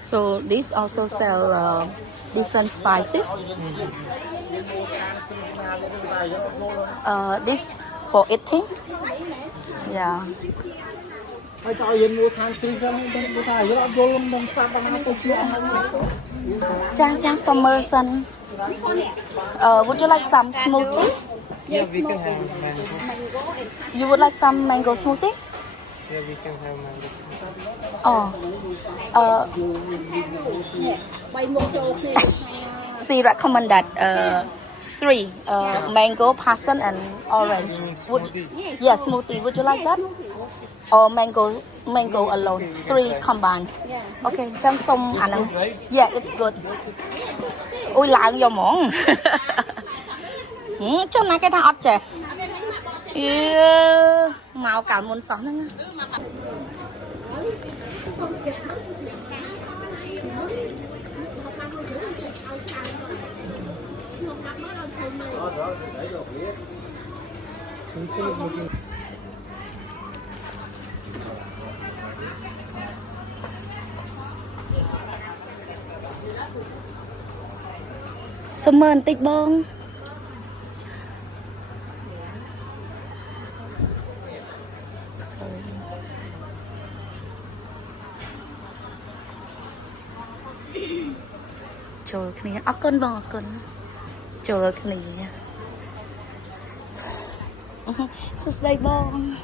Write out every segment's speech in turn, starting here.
So this also sell different spices. This for eating. Yeah. Chang Summer Sun. Would you like some smoothie? Yeah, we can have mango. You would like some mango smoothie? Yeah, we can have mango. Oh. She recommend that three mango, passion, and orange. Yes, smoothie. Would you like that? Or mango alone? Three combined. Okay, chang som anh. Yeah, it's good. Ôi lạng vô mỏng. Cho nó cái thằng ớt chè. Màu cả muốn sống nữa. Summer tích bông. Trời cái này ốc cân bông ốc cân. Trời cái này. Sus đây bông.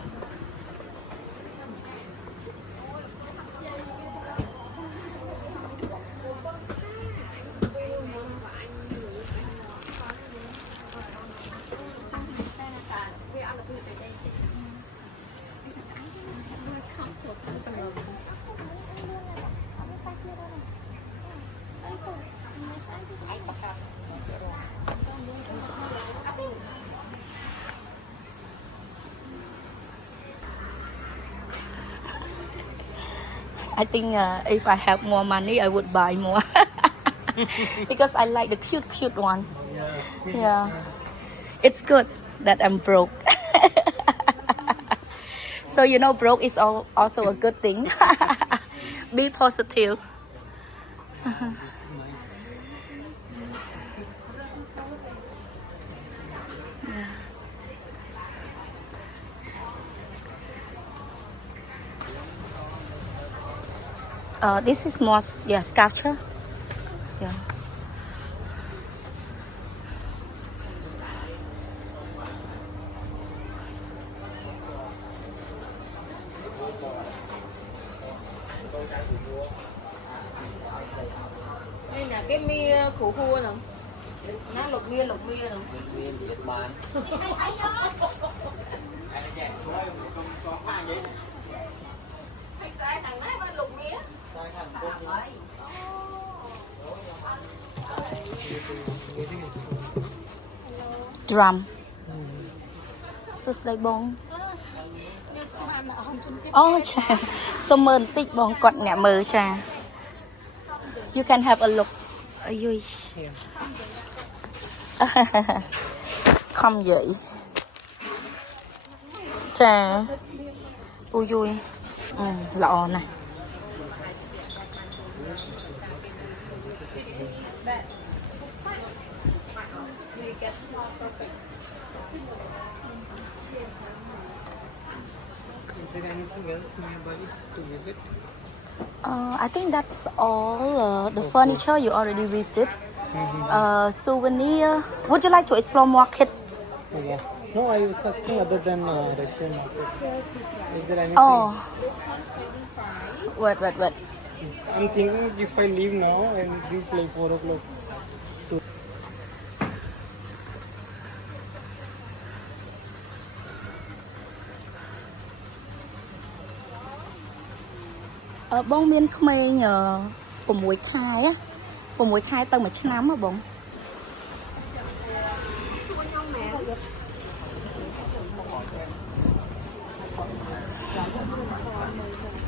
I think if I have more money, I would buy more because I like the cute one. Yeah, it's good that I'm broke. So you know, broke is also a good thing. Be positive. This is more, sculpture. Yeah. Đây là cái mia của vua nè. Nó lục mia nè. Bán. Sai thằng này mà lục mía. Drum. Sus đây bông. Oh, cha. Summer tích bông quạt nè mờ cha. You can have a look. Ôi. Không vậy. Cha. Ui ui. Lọ này. Is there anything else nearby to visit? I think that's all the furniture you already visit. Souvenir. Would you like to explore market? Yeah. No, I was asking other than restaurant market. Is there anything? Oh. Wait. I'm thinking if I leave now and reach like 4 o'clock. Bông miên Khmer nhờ 6 ខែ á 6 ខែទៅ 1 ឆ្នាំ ហ៎ បង អ